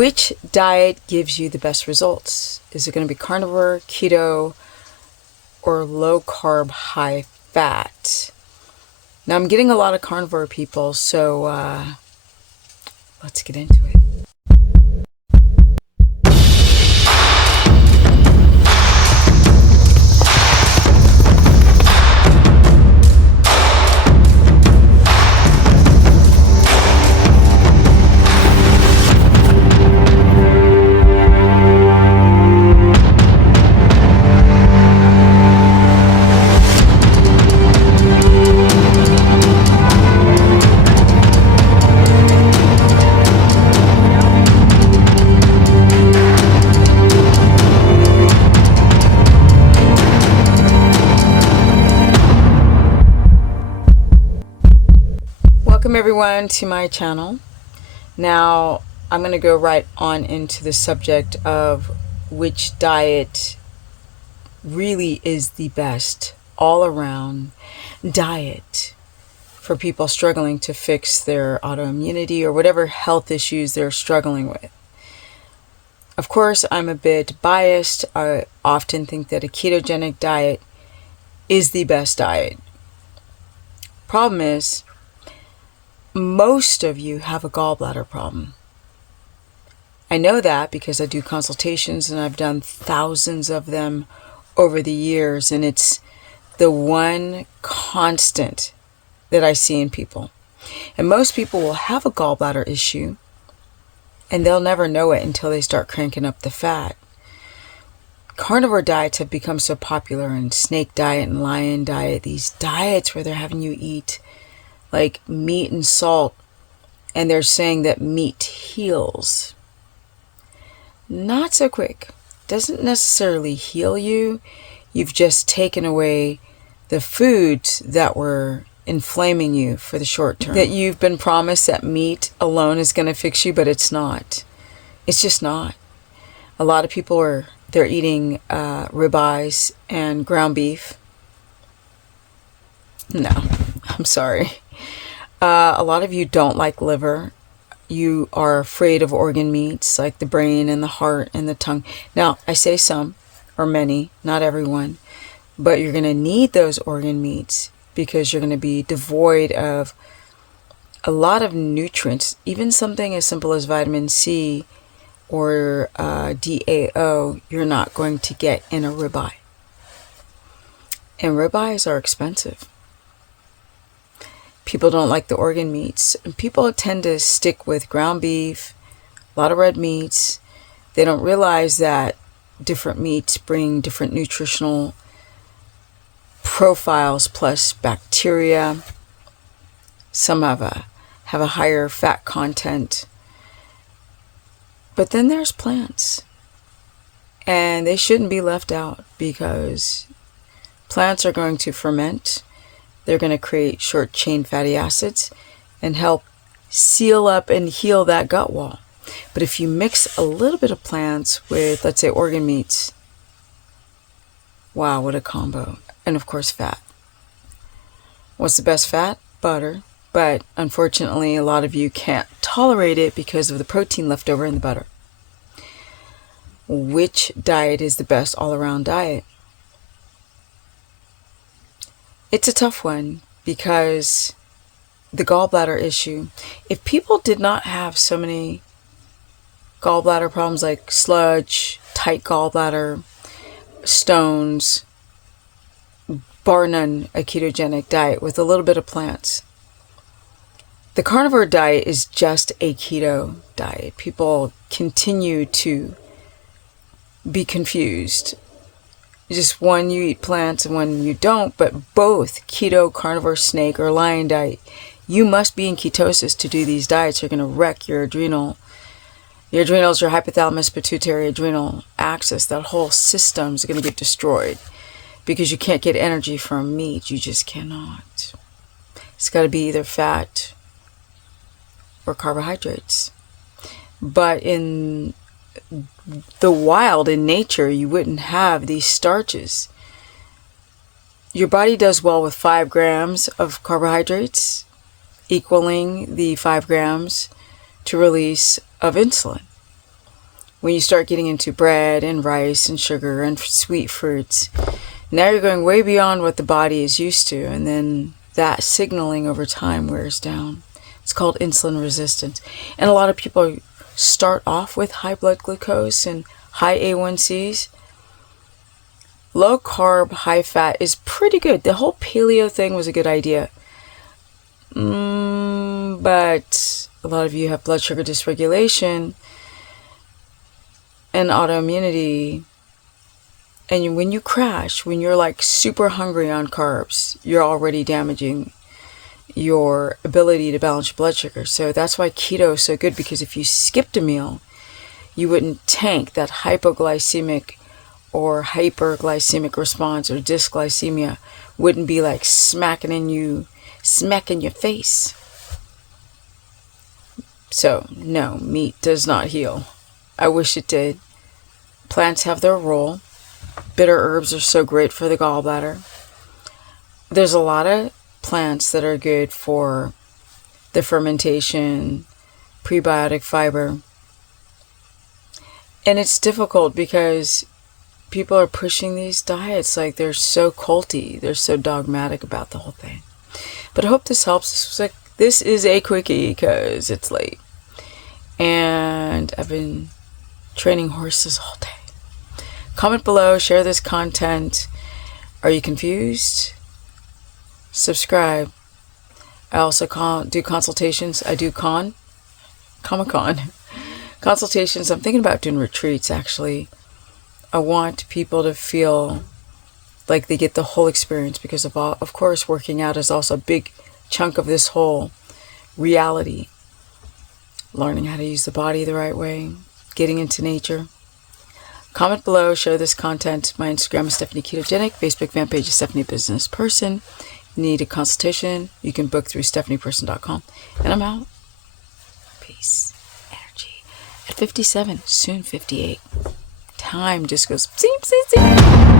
Which diet gives you the best results? Is it going to be carnivore, keto, or low carb, high fat? Now I'm getting a lot of carnivore people, so let's get into it. Welcome everyone to my channel. Now I'm going to go right on into the subject of which diet really is the best all-around diet for people struggling to fix their autoimmunity or whatever health issues they're struggling with. Of course, I'm a bit biased. I often think that a ketogenic diet is the best diet. Problem is, most of you have a gallbladder problem. I know that because I do consultations and I've done thousands of them over the years, and it's the one constant that I see in people. And most people will have a gallbladder issue and they'll never know it until they start cranking up the fat. Carnivore diets have become so popular, and snake diet and lion diet, these diets where they're having you eat like meat and salt, and they're saying that meat heals. Not so quick. Doesn't necessarily heal you. You've just taken away the foods that were inflaming you for the short term. That you've been promised that meat alone is going to fix you, but it's not. It's just not. A lot of people they're eating ribeyes and ground beef. No, I'm sorry. A lot of you don't like liver. You are afraid of organ meats like the brain and the heart and the tongue. Now, I say some or many, not everyone, but you're going to need those organ meats because you're going to be devoid of a lot of nutrients, even something as simple as vitamin C or DAO, you're not going to get in a ribeye. And ribeyes are expensive. People don't like the organ meats. People tend to stick with ground beef, a lot of red meats. They don't realize that different meats bring different nutritional profiles plus bacteria. Some have a higher fat content. But then there's plants. And they shouldn't be left out because plants are going to ferment. They're going to create short chain fatty acids and help seal up and heal that gut wall. But if you mix a little bit of plants with, let's say, organ meats, wow, what a combo. And of course, fat. What's the best fat? Butter. But unfortunately, a lot of you can't tolerate it because of the protein left over in the butter. Which diet is the best all-around diet? It's a tough one because the gallbladder issue, if people did not have so many gallbladder problems like sludge, tight gallbladder, stones, bar none, a ketogenic diet with a little bit of plants. The carnivore diet is just a keto diet. People continue to be confused. Just one you eat plants and one you don't, but both keto, carnivore, snake, or lion diet, you must be in ketosis to do these diets. You're going to wreck your adrenals, your hypothalamus, pituitary, adrenal axis. That whole system is going to get destroyed because you can't get energy from meat. You just cannot. It's got to be either fat or carbohydrates. But in the wild, in nature, you wouldn't have these starches. Your body does well with 5 grams of carbohydrates, equaling the 5 grams to release of insulin. when you start getting into bread and rice and sugar and sweet fruits, now you're going way beyond what the body is used to, and then that signaling over time wears down. It's called insulin resistance. And a lot of people start off with high blood glucose and high A1Cs. Low carb, high fat is pretty good. The whole paleo thing was a good idea. But a lot of you have blood sugar dysregulation and autoimmunity. And when you crash, when you're like super hungry on carbs, you're already damaging your ability to balance your blood sugar. So that's why keto is so good, because if you skipped a meal, you wouldn't tank that hypoglycemic or hyperglycemic response, or dysglycemia wouldn't be like smacking your face. So no, meat does not heal. I wish it did. Plants have their role. Bitter herbs are so great for the gallbladder. There's a lot of plants that are good for the fermentation, prebiotic fiber. And it's difficult because people are pushing these diets like they're so culty, they're so dogmatic about the whole thing. But I hope this helps. This is a quickie because it's late. And I've been training horses all day. Comment below, share this content. Are you confused? Subscribe. I also do consultations. I do Comic-Con consultations. I'm thinking about doing retreats, actually. I want people to feel like they get the whole experience, because of course, working out is also a big chunk of this whole reality. Learning how to use the body the right way, getting into nature. Comment below, share this content. My Instagram is Stephanie Ketogenic. Facebook fan page is Stephanie Business Person. Need a consultation, you can book through stephanieperson.com. And I'm out. Peace. Energy. At 57, soon 58. Time just goes, zing, zing, zing.